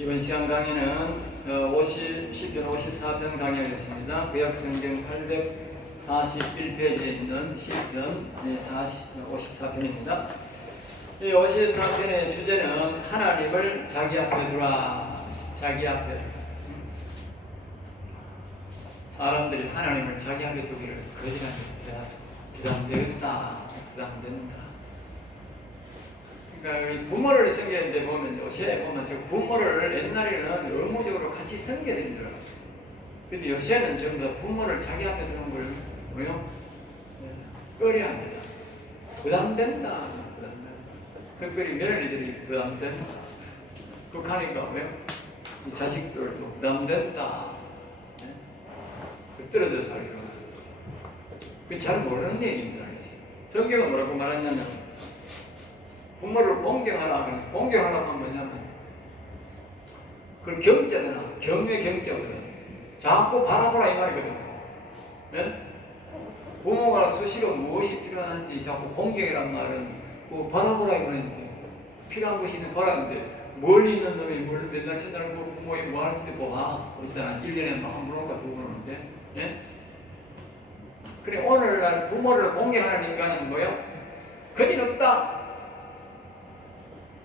이번 시간 강의는 시편 54편 강의하겠습니다. 구약성경 841페이지에 있는 시편 54편입니다. 이 54편의 주제는 하나님을 자기 앞에 두라. 자기 앞에. 사람들이 하나님을 자기 앞에 두기를 거짓하게 되어서 부담된다. 그러니까 우리 부모를 섬기는데 보면 요새 보면 저 부모를 옛날에는 의무적으로 같이 섬겨야 되는 줄 알았어요. 근데 요새는 전부 다 부모를 자기 앞에 두는 걸 뭐요? 꺼려합니다. 부담된다. 특별히 며느리들이 부담된다. 그렇게 하니까 왜요? 이 자식들도 부담된다. 떨어져 살기로. 그건 잘 모르는 얘기입니다. 성경은 뭐라고 말하냐면 부모를 공경하라. 공경하라고 하면 뭐냐면 그걸 경자잖아. 경의 경자거든. 자꾸 바라보라 이 말이거든. 네? 부모가 수시로 무엇이 필요한지 자꾸 공경이란 말은 그 바라보라 이 말인데 필요한 것이 있는 바라는데 멀리 있는 놈이 맨날 첫날 부모이 뭐 하는지 봐. 그러시잖아. 1년에 한 번 올까 2번 오는데. 예? 그래 오늘날 부모를 공경하는 인간은 뭐요? 거짓없다.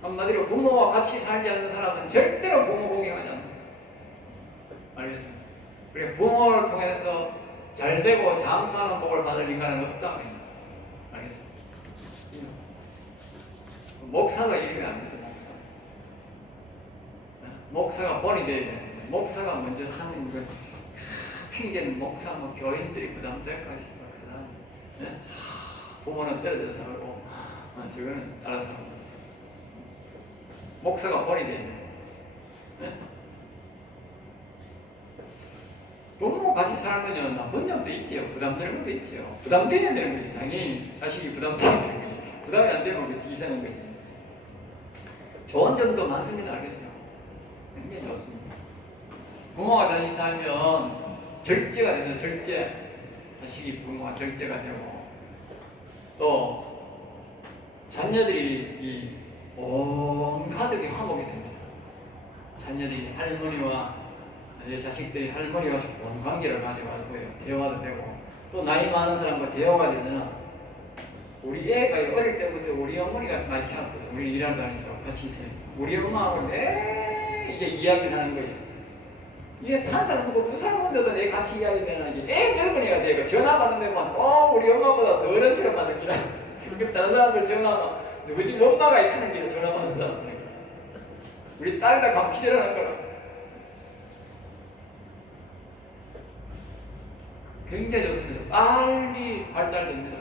한마디로 부모와 같이 살지 않는 사람은 절대로 부모 공경하지 않는다. 알겠어요? 그래 부모를 통해서 잘 되고 장수하는 복을 받을 인간은 없다. 알겠어요? 목사가 이러면 안 돼요. 목사가 본이 돼야 되는데 목사가 먼저 하는 거 핑계는 목사 교인들이 부담될까 싶거든. 네? 부모는 떨어져 살고 저거는 따라서 하는 거지. 목사가 본이 돼야 돼. 네? 부모 같이 사는 건 나쁜 점도 있지요. 부담되는 것도 있지요. 부담돼야 되는 거지. 당연히 자식이 부담돼야 되는 거지. 부담이 안 되면 그렇지 이상한 거지. 좋은 점도 많습니다. 알겠죠? 굉장히 좋습니다. 부모가 자식 살면 절제가 된다. 절제. 자식이 부모가 절제가 되고 또 자녀들이 온 가족이 화목이 됩니다. 자녀들이 할머니와 자식들이 할머니와 좋은 관계를 가져가고요. 대화도 되고 또 나이 많은 사람과 대화가 되잖아. 우리 애가 어릴 때부터 우리 어머니가 많이 키웠거든. 우리 일하러 다니니까 같이 있어요. 우리 엄마하고 이제 이야기를 하는 거지. 이게 한 살 먹고 2살 먹는데도 내 같이 이야기되는 애 늙은이가 되고 전화 받는데만 또 우리 엄마보다 더 어른처럼만 느끼나. 그렇게 다른 사람들 전화하면 누구 집 엄마가 이렇게 하는 게 전화 받는 사람들. 우리 딸이나 가면 기대하는 거라. 굉장히 좋습니다. 빨리 발달됩니다.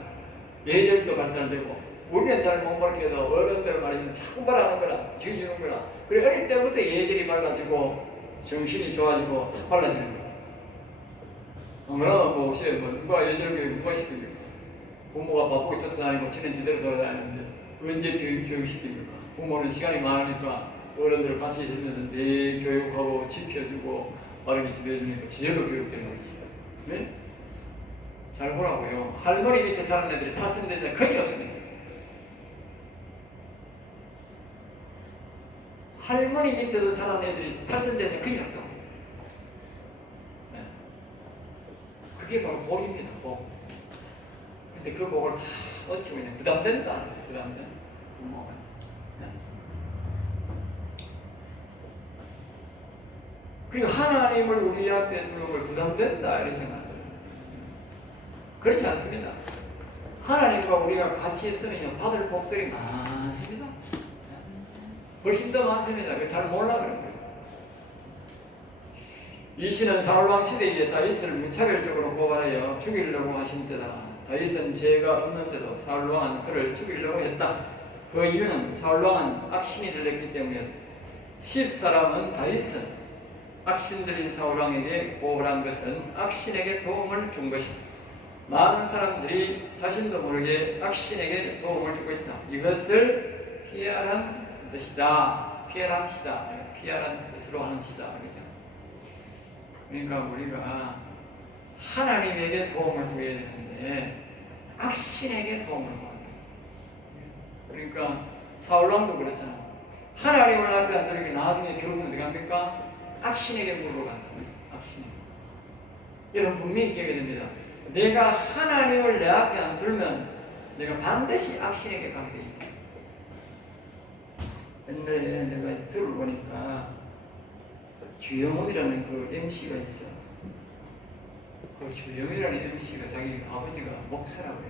예절도 발달되고 우리는 잘 못 모르게도 어른들 말이면 자꾸 말하는 거라 주는 거라. 그래 어릴 때부터 예절이 발라지고 정신이 좋아지고 탁 발라지는 거야. 그러나 누가 예절 교육 누가 시킵니까? 부모가 바쁘게 쫓아다니고 지는 제대로 돌아다니는데 언제 교육시킵니까? 부모는 시간이 많으니까 어른들을 같이 있으면서 내 교육하고 지켜주고 바르게 지도해주니까 지혜로 교육되는 거지. 네? 잘 보라고요. 할머니 밑에 자란 애들이 탓은 큰일 없습니다. 할머니 밑에서 자란 애들이 탓은 큰일 없다고. 네. 그게 바로 복입니다. 복. 근데 그 복을 다 얻치고 있는 부담된다. 부담된다. 부모가 있어. 네. 그리고 하나님을 우리 앞에 두는 걸 부담된다. 이렇게 생각합니다. 그렇지 않습니다. 하나님과 우리가 같이 있으면 받을 복들이 많습니다. 훨씬 더 많습니다. 잘 몰라 그런 거예요. 이 시는 사울왕 시대에 다윗을 무차별적으로 고발하여 죽이려고 하신 때다. 다윗은 죄가 없는데도 사울왕은 그를 죽이려고 했다. 그 이유는 사울왕은 악신이 들렸기 때문이었다. 10사람은 다윗은 악신들인 사울왕에게 고발한 것은 악신에게 도움을 준 것이다. 많은 사람들이 자신도 모르게 악신에게 도움을 주고 있다. 이것을 피하란 뜻이다. 피하라는 시다. 피하라는 뜻으로 하는 시다. 그렇죠? 그러니까 우리가 하나님에게 도움을 구해야 되는데 악신에게 도움을 구한다. 그러니까 사울왕도 그렇잖아. 하나님을 앞에 안 들으니 나중에 결국은 어디 갑니까? 악신에게 물고 간다. 악신. 여러분 분명히 기억해야 됩니다. 내가 하나님을 내 앞에 안 들면 내가 반드시 악신에게 가게 돼 있다. 옛날에 내가 들어보니까 주영훈이라는 그 MC가 있어. 그 주영훈이라는 MC가 자기 아버지가 목사라고 해.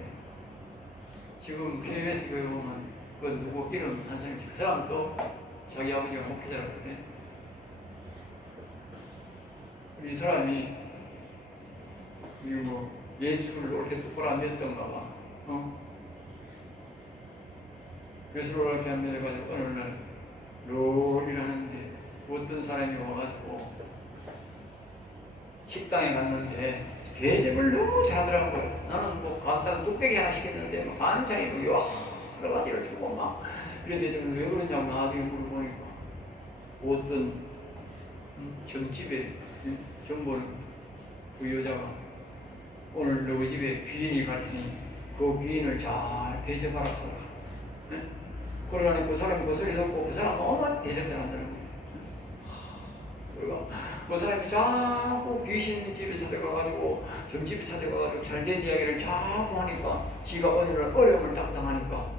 지금 KBS 교회 보면 그 누구 이름 한 사람이 그 사람도 자기 아버지가 목회자라고 그래. 이 사람이 뭐 예수를 이렇게 똑바로 안 믿었던가 봐. 예수를 이렇게 안 믿어가지고 어느 날 롤을 하는데 어떤 사람이 와가지고 식당에 갔는데 대접을 너무 잘하더라고요. 나는 뭐 간단한 뚝배기 하나 시켰는데 막 반찬이 뭐 여러 가지를 주고 막 이래 대접을 왜 그러냐고 나중에 물어보니까 어떤 점집에 전본 그 여자가 오늘 너 집에 귀인이 갈 테니 그 귀인을 잘 대접하라 하더라. 네? 그러니 그 사람이 그 소리 듣고 그 사람 너무 대접 잘한다는 거예요. 그리고 그 사람이 자꾸 귀신 집에 찾아가가지고 점집에 찾아가가지고 잘된 이야기를 자꾸 하니까 지가 어느 날 어려움을 당하니까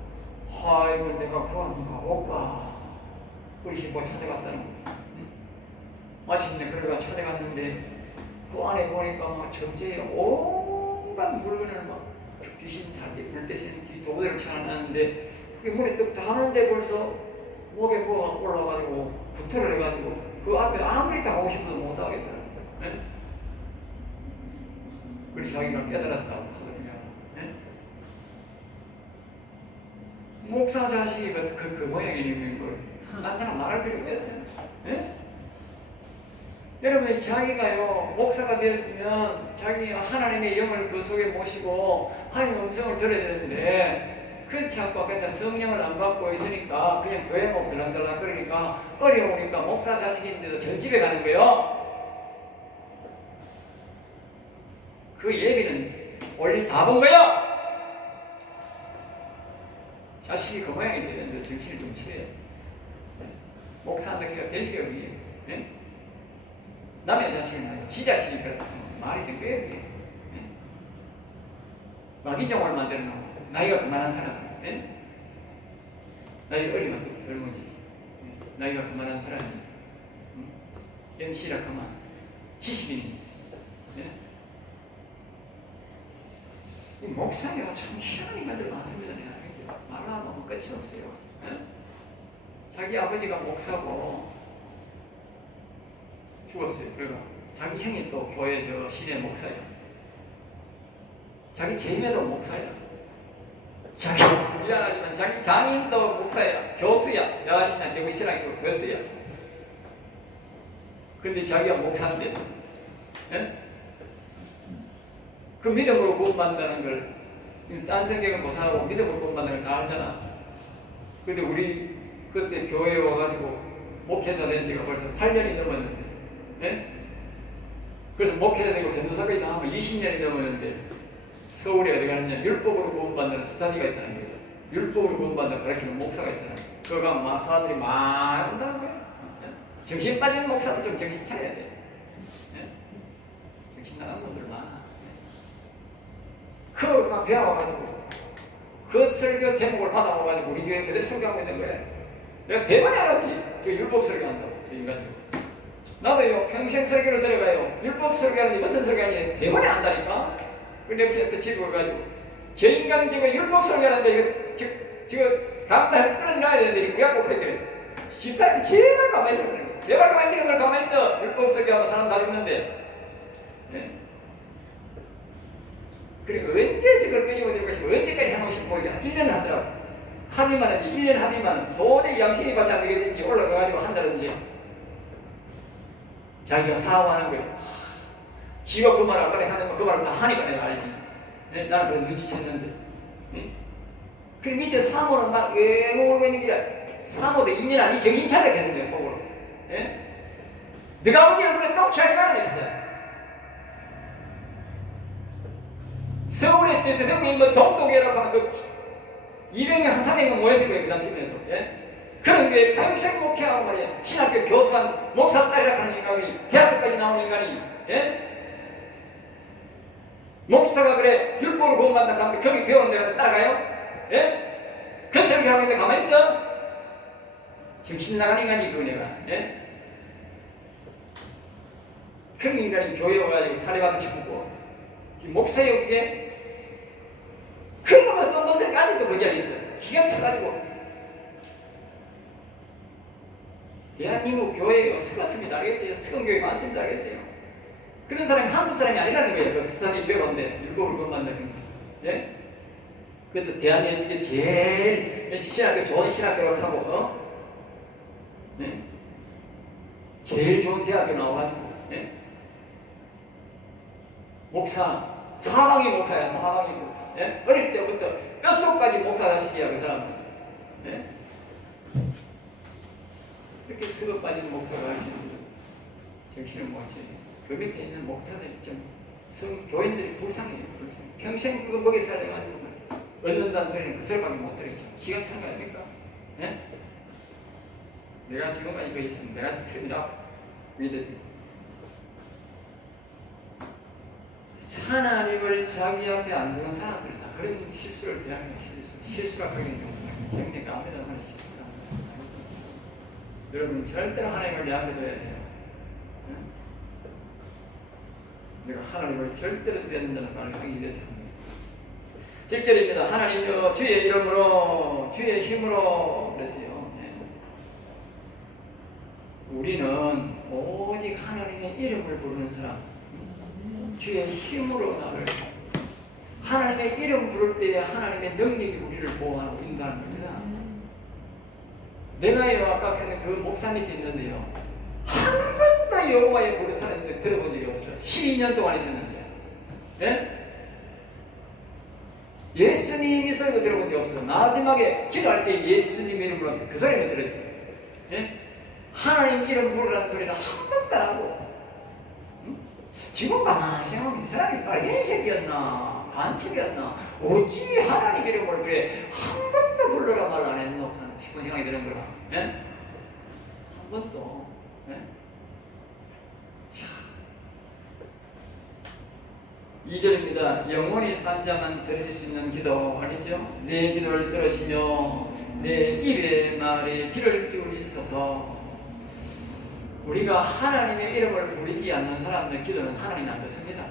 이걸 내가 구하는가 올까 그러시 뭐 찾아갔다는 거예요. 마침내 그래가 찾아갔는데 그 안에 보니까 막 점쟁이가 온갖 물건을 막 귀신 달게 물때 쓰는 도구들을 쳐놨는데 그게 문에 뚝 닫는데 벌써 목에 뭐가 올라가지고 구토를 해가지고 그 앞에 아무리 다 하고 싶어도 못 하겠다는 거예요. 네? 그리 자기가 깨달았다고 하더군요. 네? 목사 자식이 그 모양이 있는 걸 나처럼 말할 필요가 있어요. 네? 여러분 자기가요 목사가 되었으면 자기가 하나님의 영을 그 속에 모시고 하나님의 음성을 들어야 되는데 그렇지 않고 그냥 성령을 안 받고 있으니까 그냥 교회 목 들락들락 거리니까 어려우니까 목사 자식인데도 전집에 가는 거예요. 그 예비는 원리 다 본 거예요. 자식이 그 모양이 되는데 정신을 좀 차려야 돼. 목사한테 걔가 될 일이 없네요. 네? 남의 자식은 아니고 지 자식이 그렇다. 말이 된 거예요. 네? 마귀종을 만들어 놓고 나이가 그만한 사람, 네? 나이가 어리면 또 얼마지? 나이가 그만한 사람이 MC라 하면 70인 네? 이 목사가 참 희한한 인간들 많습니다. 말하면 끝이 없어요. 네? 자기 아버지가 목사고 죽었어요. 그리고 자기 형이 또 교회 저 시내 목사야. 자기 제매도 목사야. 자기 미안하지만 자기 장인도 목사야. 교수야. 여하시나 대구시랑 교수야. 그런데 자기가 목사인데 예? 그 믿음으로 구원받는다는 걸 딴 성경은 고사하고 믿음으로 구원받는 걸 다 알잖아. 근데 우리 그때 교회에 와가지고 목회자 된 지가 벌써 8년이 넘었는데 예? 그래서 목회자 되고 전도사까지 다 하면 20년이 넘었는데 서울에 어디 가느냐 율법으로 구원받는 스터디가 있다는 거예요. 율법으로 구원받는 가르치는 목사가 있다는 거예요. 그거 가면 사람들이 막 온다는 거예요. 예? 정신 빠진 목사도 좀 정신 차려야 돼. 예? 정신 나간 분들 많아. 그거 배워가지고 그 설교 제목을 받아와가지고 우리 교회 그대로 설교하고 있는 거예요. 내가 대번에 알았지. 저 율법 설교한다고. 저 인간적으로. 나도요 평생 설교를 들어가요. 율법 설교하는지 무슨 설교하는지 대번에 안다니까. 그 옆에서 집에 가가지고 저 인간 지금 율법 설교하는데 이거 감당을 끌어놔야 되는데 지금 약속할 그래. 집사람이 제발 가만히 있어 그래. 제발 가만히 있는 걸 가만히 있어. 율법 설교하면 사람 다 죽는데. 네? 그리고 언제 저걸 끄집어 들고 싶고 언제까지 하고 싶고 한 1년 하더라고. 합의만 하지 1년 합의만 도저히 양심이 받지 않게 되는지 올라가가지고 한다든지 자기가 사과하는 거예요. 지가 그 말을 빨리 하면 그 말을 다 하니까 내가 알지. 네? 나는 그런 눈치챘는데. 네? 그리고 밑에 사모는 막 모르고 있는 게 사모도 있는 아니 정신 차려 계속 내 속으로. 네? 네가 아버지 얼굴에 떡치하지 말라 그랬어요. 서울에 대통령이 뭐 동독이라고 하면 그 200명 한 300명 모였을 거예요. 그 당시에도. 예? 그런 교회 평생 목회하고 말이야. 신학교 교수한 목사 딸이라 하는 인간이, 대학교까지 나온 인간이, 예? 목사가 그래 율법을 공부한다 하면 거기 배우는 데가 따라가요? 예? 그 설교 하고 있는데 가만히 있어? 정신 나간 인간이 그 내가, 예? 그런 인간이 교회에 와가지고 사례받아 치고 목사의 그게 그런 거가 또 무슨 까지도 그 자리에 있어요. 기가 차가지고 대한민국 교회가 썩었습니다. 알겠어요? 썩은 교회 많습니다. 알겠어요? 그런 사람이 한두 사람이 아니라는 거예요. 그 사람이 배우는데 율법을 공부한다는 거. 예? 그래서 대한예수계 제일 신학교 좋은 신학교라고 하고, 예? 제일 좋은 대학교 나와가지고, 예? 목사, 사방이 목사야. 사방이 목사. 예? 어릴 때부터 뼛속까지 목사라시기야 그 사람. 예? 이렇게 썩어 빠진 목사가 정신을 못 차려. 그 밑에 있는 목사들이 좀 교인들이 불쌍해요. 평생 그거 먹여 살려가지고 얻는다는 소리는 그 소리밖에 못 들으죠. 기가 찬 거 아닙니까? 예? 내가 지금까지 이거 있으면 내가 틀리라 믿으리. 하나님을 자기 앞에 안 두는 사람들이 다 그런 실수를 대하는 실수라 하기는 굉장히 깜깜한 하는 실수라. 여러분 절대로 하나님을 내 앞에 둬야 돼요. 응? 내가 하나님을 절대로 둬야 된다는 말을 하기 위해서 합니다. 7절입니다. 하나님여 주의 이름으로 주의 힘으로 그랬어요. 예. 우리는 오직 하나님의 이름을 부르는 사람, 주의 힘으로 나를, 하나님의 이름 부를 때에 하나님의 능력이 우리를 보호하고 인도하는 겁니다. 내가요 아까 그 목사 밑에 있는데요, 한 번도 여호와의 부른 사람인데 들어본 적이 없어요. 12년 동안 있었는데, 예? 예수님이 소리가 들어본 적이 없어요. 마지막에 기도할 때 예수님 이름으로 그 소리만 들었지. 예? 하나님 이름 부르라는 소리는 한 번도 안 하고, 지금 가만히 생각하면 이 사람이 빨갱이새끼였나 간첩이었나 어찌 하나님 이름을 그래 한 번도 불러라 말 안 했노 싶은 생각이 드는 거라. 예? 한 번도. 예? 2절입니다. 영원히 산 자만 드릴 수 있는 기도 알겠죠? 내 기도를 들으시며 내 입의 말에 귀를 기울이소서. 우리가 하나님의 이름을 부르지 않는 사람들의 기도는 하나님이 안 듣습니다.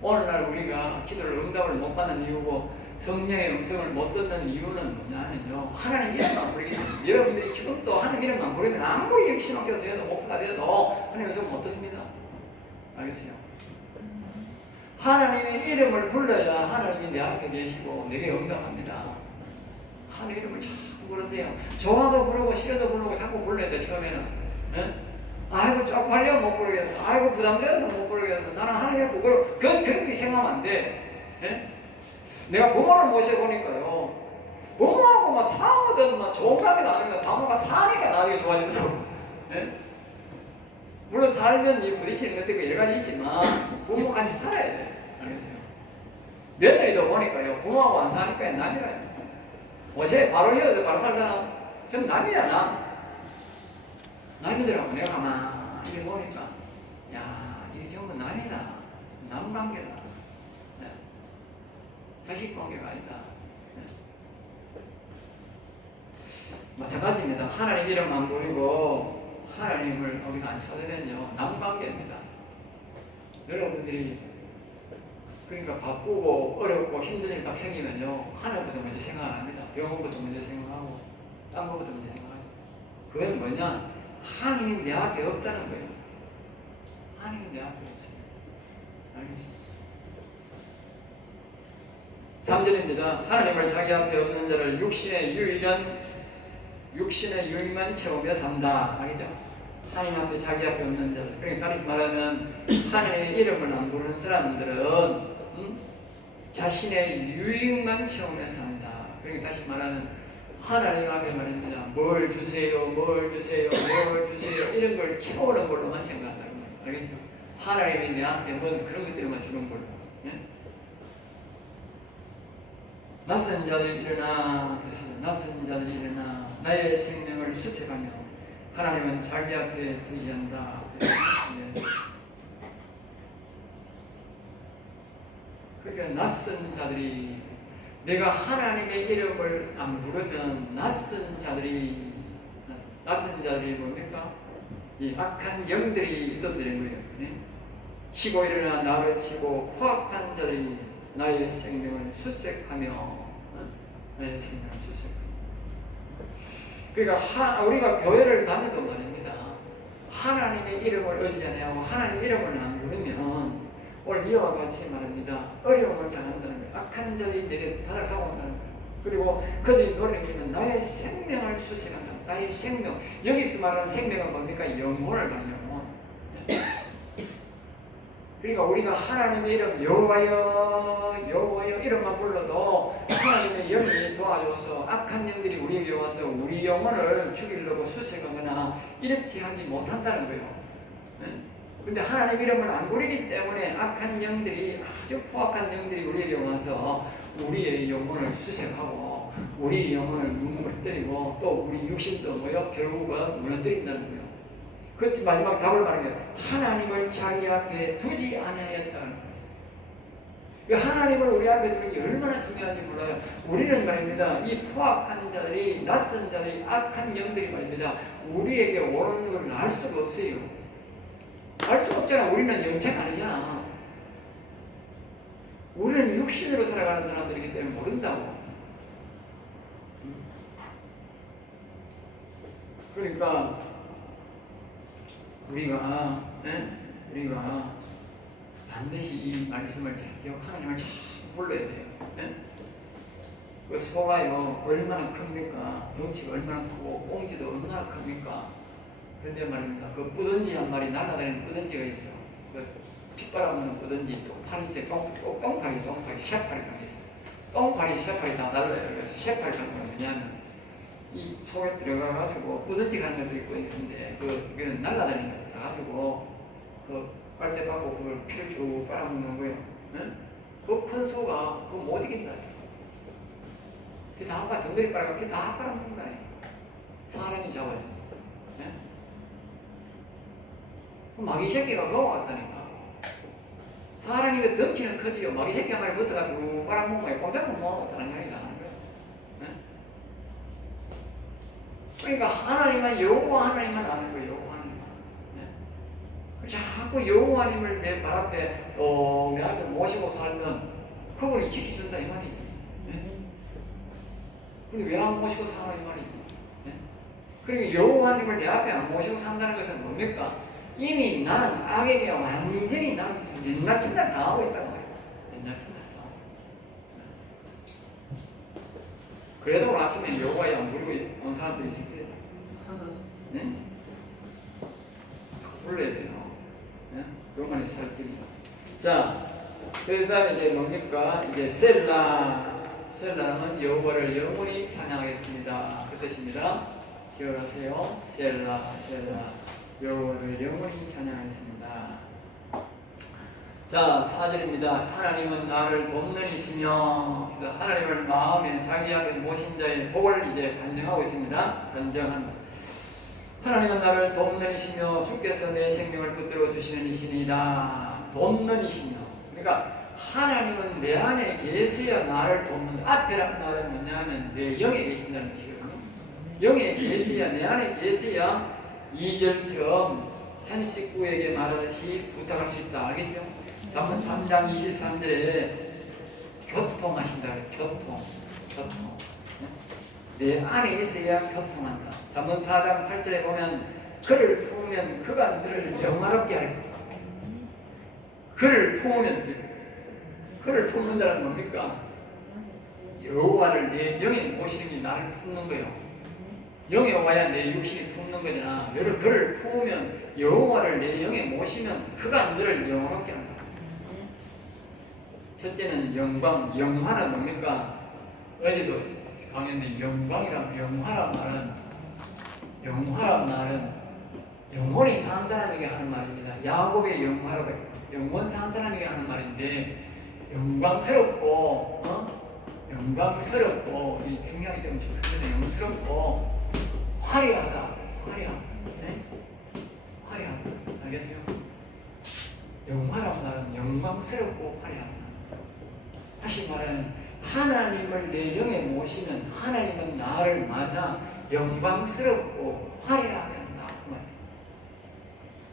오늘날 우리가 기도를 응답을 못 받는 이유고 성령의 음성을 못 듣는 이유는 뭐냐면요, 하나님 이름만 부르기 때문에. 여러분들이 지금도 하나님 이름만 부르면 아무리 역시 맡겨서 목사가 되어도 하나님의 음성을 못 듣습니다. 알겠어요? 하나님의 이름을 불러야 하나님이 내 앞에 계시고 내게 응답합니다. 하나님의 이름을 자꾸 부르세요. 좋아도 부르고 싫어도 부르고 자꾸 불러야 돼. 처음에는. 예? 아이고 조금 하려면 못 부르겠어. 아이고 부담돼서 못 부르겠어. 나는 하나님 앞에 부르고 그렇게 생각하면 안 돼. 예? 내가 부모를 모셔보니까요, 부모하고 막 싸우든 막 좋은 관계 나누면 부모가 사니까 나중에 좋아지더라고. 예? 물론 살면 이 부딪히는 것도 여러 가지 있지만 부모 같이 살아야 돼. 알겠어요? 며느리도 보니까요, 부모하고 안 사니까 남이라요. 어제 바로 헤어져 바로 살잖아. 전 남이야 남. 남이더라고. 내가 가만히 보니까 야 이게 전부 남이다. 남관계다. 네. 자식관계가 아니다. 네. 마찬가지입니다. 하나님 이름만 부르고 하나님을 우리가 안 찾으면요 남관계입니다. 여러분들이 그러니까 바쁘고 어렵고 힘든 일 딱 생기면요 하나님부터 먼저 생각 안 합니다. 병원부터 먼저 생각하고 딴 거부터 먼저 생각하죠. 그건 뭐냐? 하나님이 내 앞에 없다는 거예요. 하나님이 내 앞에 없어요. 알겠지? 3절입니다. 하나님을 자기 앞에 없는 자를 육신의 유익만 채우며 산다. 알겠죠? 하나님 앞에 자기 앞에 없는 자들. 그러니까 다시 말하면 하나님의 이름을 안 부르는 사람들은 자신의 유익만 채우며 산다. 그러니까 다시 말하면 하나님 앞에 말입니다. 뭘 주세요, 뭘 주세요, 뭘 주세요 이런 걸 채우는 걸로만 생각한다는 거예요. 알겠죠? 하나님이 내한테 뭔 그런 것들만 주는 걸로. 예? 낯선 자들이 일어나, 낯선 자들이 일어나 나의 생명을 수색하며 하나님은 자기 앞에 두지 않는다. 예. 그러니까 낯선 자들이, 내가 하나님의 이름을 안 부르면 낯선 자들이 뭡니까? 이 악한 영들이 떠드는 거예요. 네? 치고 일어나 나를 치고 포악한 자들이 나의 생명을 수색하며, 나의 생명을 수색하며. 그러니까 우리가 교회를 다녀도 말입니다. 하나님의 이름을 의지하냐고 하나님의 이름을 안 부르면 오늘 이와 같이 말합니다. 어려움을 당한다는 거예요. 악한 자들이 내게 다가온다는 거예요. 그리고 그들이 노래하면 나의 생명을 수색한다. 나의 생명. 여기서 말하는 생명은 뭡니까? 영혼을 말하는 영혼. 그러니까 우리가 하나님의 이름 여호와여 여호와여 이름만 불러도 하나님의 영이 도와줘서 악한 영들이 우리에게 와서 우리 영혼을 죽이려고 수색하거나 이렇게 하지 못한다는 거예요. 근데 하나님 이름을 안 부르기 때문에 악한 영들이, 아주 포악한 영들이 우리에게 와서 우리의 영혼을 수색하고 우리 영혼을 무너뜨리고 또 우리 육신도 결국은 무너뜨린다는 거예요. 그 마지막 답을 말하는 거예요. 하나님을 자기 앞에 두지 아니하였다는 거예요. 하나님을 우리 앞에 두는 게 얼마나 중요한지 몰라요. 우리는 말입니다. 이 포악한 자들이, 낯선 자들이, 악한 영들이 말입니다. 우리에게 오는 걸 알 수가 없어요. 알 수가 없잖아. 우리는 영책 아니잖아. 우리는 육신으로 살아가는 사람들이기 때문에 모른다고. 그러니까 우리가 반드시 이 말씀을 잘 기억하나님을 잘 불러야 돼요. 그 소가요 얼마나 큽니까? 덩치가 얼마나 크고 꽁지도 얼마나 큽니까? 그런데 말입니다. 그 뿌던지 한 마리 날아다니는 뿌던지가 있어. 그 핏바람 부는 뿌던지, 또 파리새 똥파리, 쇠파리가 있어. 똥파리, 쇠파리 다 날아다녀요. 쇠파리 같은 건 뭐냐면 이 속에 들어가가지고 뿌던지 가는 것들이 있고 있는데 그게는 날아다니는 거 가지고 그 빨대 받고 그걸 피를 쭉 빨아먹는 거예요. 그 큰 소가 그거 못 이긴다. 피 다 빨아, 덩어리 빨아가 피 다 빨아먹는 거 아니에요. 사람이 잡아요. 마귀 새끼가 그거 같다니까. 사람이 그 덩치는 커지요. 마귀 새끼 한 마리 붙어가지고 빨아먹으면 꼼짝도 못하는 거니까. 그러니까 하나님만, 여호와 하나님만 아는 거예요. 여호와 하나님만. 자꾸 여호와 하나님을 내 발 앞에 내 앞에 모시고 살면 그분이 지켜준다 이 말이지. 근데 왜 안 모시고 사나 이 말이지. 그러니까 여호와 하나님을 내 앞에 안 모시고 산다는 것은 뭡니까? 이미 나는 악에게 완전히 나는 옛날 첫날 당하고 있다는 거예요. 옛날 첫날 당하고. 그래도 오늘 아침에 여호와에 안 부르고 온 사람들이 있을 거예요. 네? 불러야 돼요. 네? 그것만이 살 길이야. 자, 그 다음에 이제 뭡니까? 이제 셀라는 여호와를 영원히 찬양하겠습니다. 그 뜻입니다. 기억하세요. 셀라. 여호와를 영원히 찬양하겠습니다. 자, 4절입니다. 하나님은 나를 돕는 이시며, 하나님을 마음에 자기 앞에 모신 자의 복을 이제 간증하고 있습니다. 간증합니다. 하나님은 나를 돕는 이시며 주께서 내 생명을 붙들어 주시는 이시니다. 돕는 이시며, 그러니까 하나님은 내 안에 계셔야 나를 돕는. 앞에라는 말은 뭐냐면 내 영에 계신다는 뜻이거든요. 영에 계셔야, 내 안에 계셔야 2절처럼 한 식구에게 말하듯이 부탁할 수 있다. 알겠죠? 잠언 3장 23절에 교통하신다. 교통. 내 안에 있어야 교통한다. 잠언 4장 8절에 보면 그를 품으면 그가 너를 영화롭게 할 거다. 그를 품는다는 뭡니까? 여호와를 내 영에 모시는 게 나를 품는 거예요. 영에 와야 내 육신이 품는 거잖아. 너를 그를 품으면, 여호와를 내 영에 모시면 그가 너를 영화롭게 한다. 첫째는 영광. 영화는 뭡니까? 어제도 강의했는데 영화란 말은 영혼이 산 사람에게 하는 말입니다. 야곱의 영화라고 영혼 산 사람에게 하는 말인데 영광스럽고 영광스럽고, 이 중요하기 때문에 적습니다. 영광스럽고 화려하다. 화려하다. 네? 화려하다. 알겠어요? 영화라고 말하는 영광스럽고 화려하다. 다시 말하면 하나님을 내 영에 모시면 하나님은 나를 마냥 영광스럽고 화려하게 한다.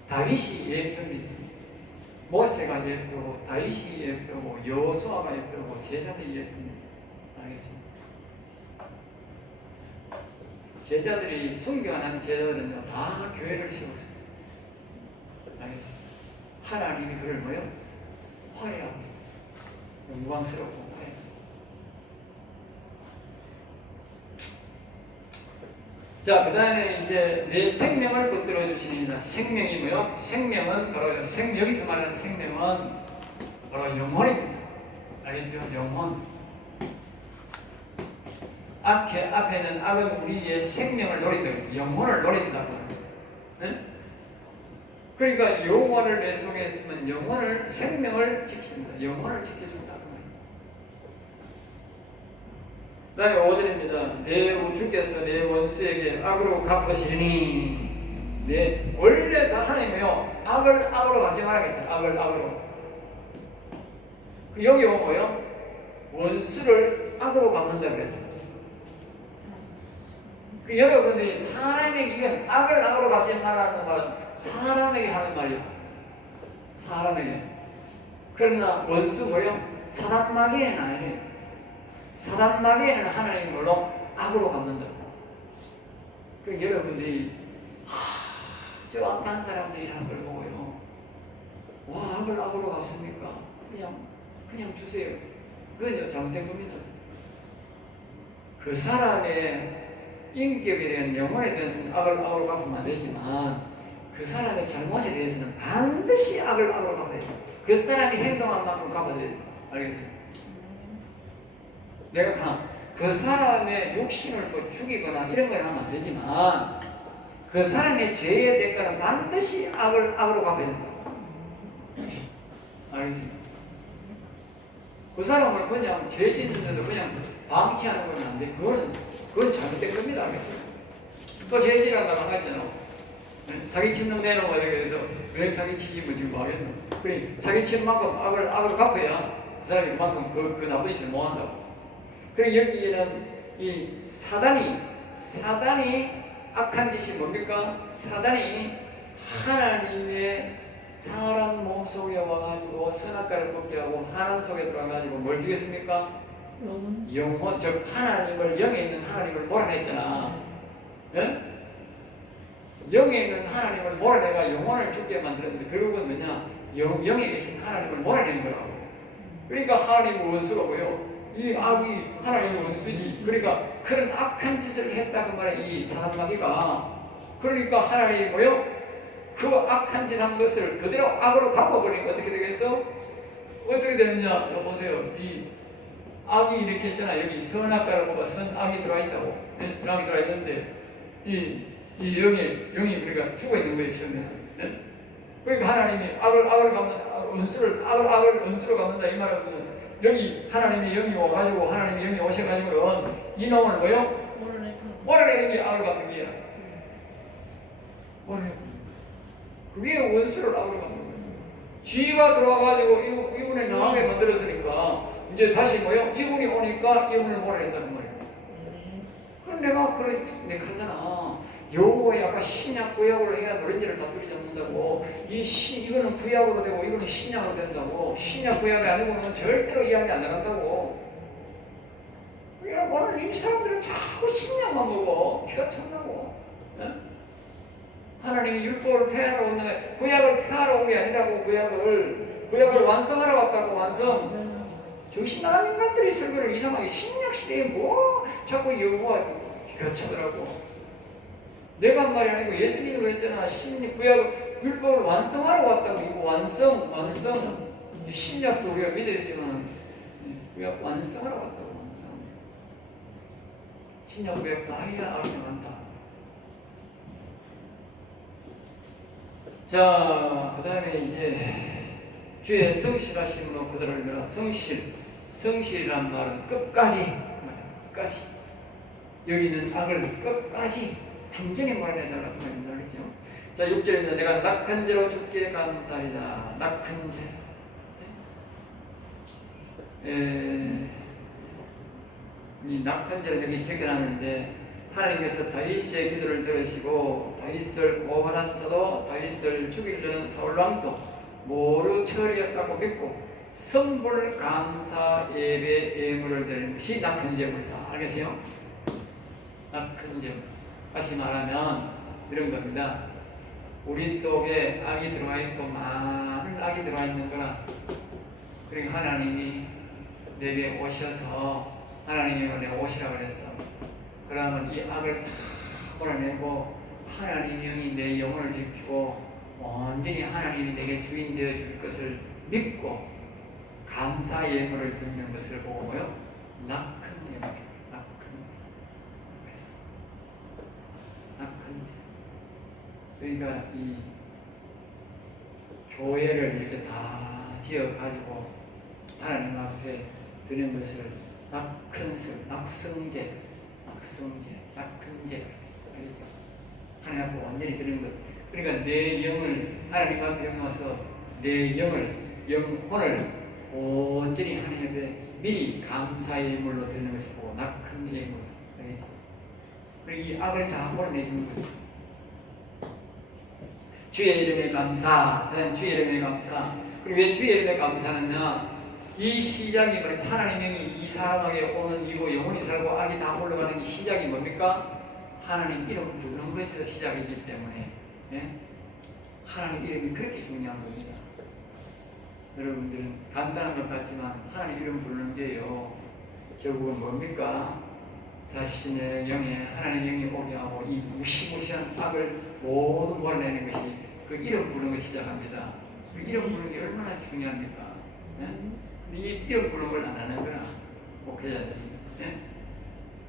다윗이 예표입니다. 모세가 예표고, 다윗이 예표고, 여호수아가 예표고, 제자들이 예표입니다. 알겠습니다. 제자들이 순교하는 제자들은요 다 교회를 세웠어요. 알겠습니다. 하나님이 그를 뭐요? 화려하게, 영광스럽고 화려하게. 자, 그 다음에 이제 내 생명을 붙들어 주시니이다. 생명이 뭐요? 생명은 바로 여기서 말하는 생명은 바로 영혼입니다. 알겠죠? 영혼. 앞에는 악은 우리의 생명을 노린다. 영혼을 노린다고. 네? 그러니까 영혼을 내 속에 있으면 영혼을, 생명을 지킨다. 영혼을 지켜준다. 그 다음에 5절입니다. 내 주께서 내 원수에게 악으로 갚으시니. 원래 다 하나님이요. 악을 악으로 갚지 말아야겠죠. 악을 악으로. 여기 보면 뭐요? 원수를 악으로 갚는다고 그랬어요. 여러분들이 사람에게, 이건 악을 악으로 갚지 말라는 말은 사람에게 하는 말이요. 사람에게. 그러나 원수 뭐요? 사람 마귀에는 아니에요. 사람 마귀에는 하나님 뭘로? 악으로 갚는다. 그 여러분들이 저 악한 사람들이 하는 걸 보고요. 와, 악을 악으로 갚습니까? 그냥 주세요. 그건요 잘못된 겁니다. 그 사람의 인격에 대한, 영혼에 대해서는 악을 악으로 갚으면 안 되지만 그 사람의 잘못에 대해서는 반드시 악을 악으로 갚아야 돼요. 그 사람이 행동한 만큼 갚아야 돼요. 알겠어요? 내가 그 사람의 욕심을 뭐 죽이거나 이런 걸 하면 안 되지만 그 사람의 죄의 대가는 반드시 악을 악으로 갚아야 된다. 알겠어요? 그 사람을 그냥 죄 짓는데도 그냥 방치하는 건 안 돼. 그건 잘못된 겁니다. 알겠어요? 또 죄질한 거 나가잖아. 사기치는 매는 어디 그래서 왜 사기치지 뭐 지금 하겠노? 그래 사기친 만큼 악을 갚아야 그 사람이 그만큼 그 나쁜 짓을 못 한다고. 그리고 여기에는 이 사단이 악한 짓이 뭡니까? 사단이 하나님의 사람 몸 속에 와가지고 선악과를 먹게 하고 하나님 속에 들어가가지고 뭘 주겠습니까? 영혼, 즉 하나님을, 영에 있는 하나님을 몰아냈잖아. 예? 영에 있는 하나님을 몰아내가 영혼을 죽게 만들었는데 결국은 뭐냐? 영에 계신 하나님을 몰아내는 거라고. 그러니까 하나님의 원수가 뭐요? 이 악이 하나님의 원수지. 그러니까 그런 악한 짓을 했다고 말해 이 사단 마귀가. 그러니까 하나님이 뭐요? 그 악한 짓 한 것을 그대로 악으로 갚아버리니까 어떻게 되겠어? 어떻게 되느냐? 보세요. 이 악이 이렇게 있잖아. 여기 선악과를 보고 선악이 들어와 있다고. 네? 선악이 들어와 있는데 이 영이 우리가 죽어 있는 거예요. 처음에는. 네? 그러니까 하나님이 악을 갚는, 악을 원수로 갚는다 이 말은 여기 하나님의 영이 와가지고 하나님의 영이 오셔가지고 이놈을 뭐요? 몰아내는 게 악을 갚는 게야. 그게 원수를 악으로 갚는 거예요. 쥐가 들어와가지고 이분을 당하게 만들었으니까 이제 다시 뭐요? 이분이 오니까 이분을 몰아낸다는 말이에요. 그럼 내가 그래 하잖아. 요거 아까 신약 구약으로 해야 노른지를 다 뿌리 잡는다고. 이거는 구약으로 되고 이거는 신약으로 된다고. 신약 구약이 아니고는 절대로 이야기 안 나간다고. 그러니까 오늘 이 사람들은 자꾸 신약만 먹어. 기가 찬다고. 네? 하나님이 율법을 폐하러 온다고. 구약을 폐하러 온 게 아니라고. 구약을 완성하러 왔다고. 완성. 정신 나간 인간들이 설교를 이상하게 신약 시대에 뭐 자꾸 여호와 기가 차더라고. 내가 한 말이 아니고 예수님이 그랬잖아. 구약 율법을 완성하러 왔다고. 이거 완성. 신약도 우리가 믿어야 되지만 구약 완성하러 왔다고. 신약 구약 다 해야 아름다운다. 자, 그 다음에 이제 주의 성실하심으로 그들을 내라. 성실이란 말은 끝까지, 끝까지 여기 있는 악을 끝까지 완전히 몰아내달라고 말합니다. 그렇죠? 자, 6절입니다. 내가 낙한 죄로 주께 감사이다. 낙한 죄. 이 낙한 죄를 여기 적혀놨는데 하나님께서 다윗의 기도를 들으시고 다윗을 고발한 자도 다윗을 죽이려는 사울왕도 모두 처리했다고 믿고 성불 감사 예배 예물을 드리는 것이 낙한 죄물이다. 알겠어요? 낙한 죄물. 다시 말하면 이런 겁니다. 우리 속에 악이 들어와 있고 많은 악이 들어와 있는 거라. 그리고 하나님이 내게 오셔서 하나님이 내가 오시라고 그랬어. 그러면 이 악을 다 몰아내고 하나님의 영이 내 영혼을 일으키고 완전히 하나님이 내게 주인 되어 줄 것을 믿고 감사 예물을 드리는 것을 보고 뭐요? 낙한 예물, 낙한 죄. 그러니까 이 교회를 이렇게 다 지어 가지고 하나님 앞에 드리는 것을 낙성제, 낙한 죄, 알겠죠? 하나님 앞에 완전히 드리는 것. 그러니까 내 영을 하나님 앞에 와서 내 영혼을 온전히 하나님 앞에 미리 감사의 예물로 드리는 것을 보고 낙한 예물, 알겠죠? 그리고 이 악을 다 몰아내주는 거죠. 주의 이름에 감사, 주의 이름에 감사. 그리고 왜 주의 이름에 감사하느냐? 이 시작이 하나님이 이 사람에게 오는 이고 영혼이 살고 악이 다 물러가는 이 시작이 뭡니까? 하나님 이름 부르는 것에서 시작이기 때문에, 예? 하나님 이름이 그렇게 중요한 겁니다. 여러분들은 간단한 것 같지만 하나님 이름 부르는 게요, 결국은 뭡니까? 자신의 영에 하나님 영이 오게 하고 이 무시무시한 악을 모두 몰아내는 것이 그 이름 부르는 것이 시작합니다. 그 이름 부르는 게 얼마나 중요합니까? 예? 이 이름 부르는 걸 안 하는 거나 목회자들이, 예?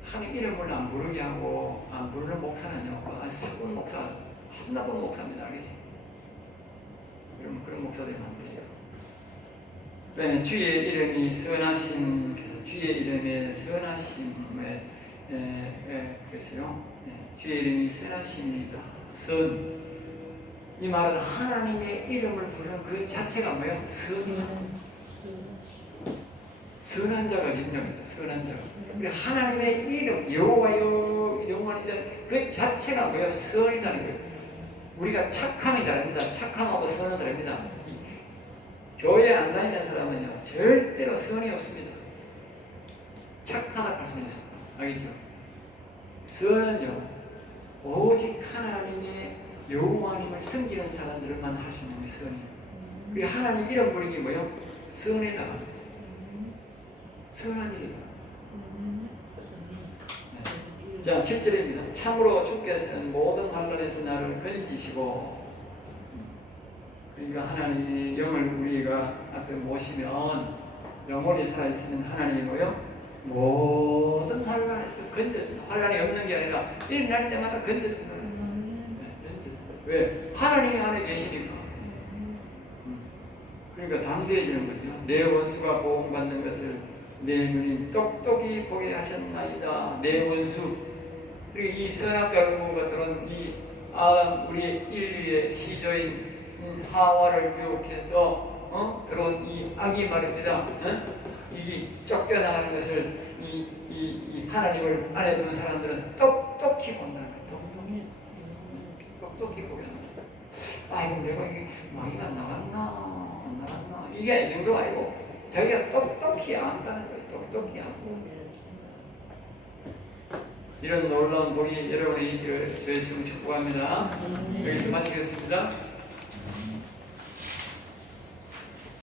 하나님 이름을 안 부르게 하고 안 부르는 목사는요, 아주 나쁜 목사, 아주 나쁜 목사입니다. 알겠어요? 그런 목사 되면 안 돼요. 네, 주의 이름이 선하심, 그래서 주의 이름의 선하심에 그래서요, 주의 이름이 선하심이다. 선. 이 말은 하나님의 이름을 부르는 그 자체가 뭐예요? 선한 자가 인정이죠. 선한 자가. 우리 하나님의 이름, 여호와여 영원이다. 그 자체가 뭐예요? 선이라는 거예요. 우리가 착함이 다릅니다. 착함하고 선은 다릅니다. 교회 안 다니는 사람은요, 절대로 선이 없습니다. 착하다 할 수는 있습니다. 알겠죠? 선은요, 오직 하나님의 여호와님을 섬기는 사람들만 할 수 있는 게 선이에요. 우리 하나님 이름 부르는 게 뭐예요? 선에다가 선한 일이다. 네. 자, 7절입니다. 참으로 주께서는 모든 환난에서 나를 건지시고, 그러니까 하나님의 영을 우리가 앞에 모시면 영혼이 살아있으면 하나님이 뭐요? 모든 환난에서 건져준다. 환난이 없는 게 아니라 일어날 때마다 건져준다. 왜? 하나님이 안에 계시니까. 그러니까 담대해지는 거죠. 내 원수가 보응받는 것을 내 눈이 똑똑히 보게 하셨나이다. 내 원수. 그리고 이 선악과가 들은 이 우리 인류의 시조인 하와를 유혹해서 들어온 이 악이 말입니다. 이게 쫓겨나가는 것을 이 하나님을 안에 두는 사람들은 똑똑히 본다는 거예요. 똑똑히 보게 합니다. 아이고 내가 이게 마귀가 안 나갔나 이게 이 정도가 아니고 자기가 똑똑히 안다는 거예요. 똑똑히 안고 이런 놀라운 복이 여러분의 있기를 주의 이름으로 축복합니다. 여기서 마치겠습니다.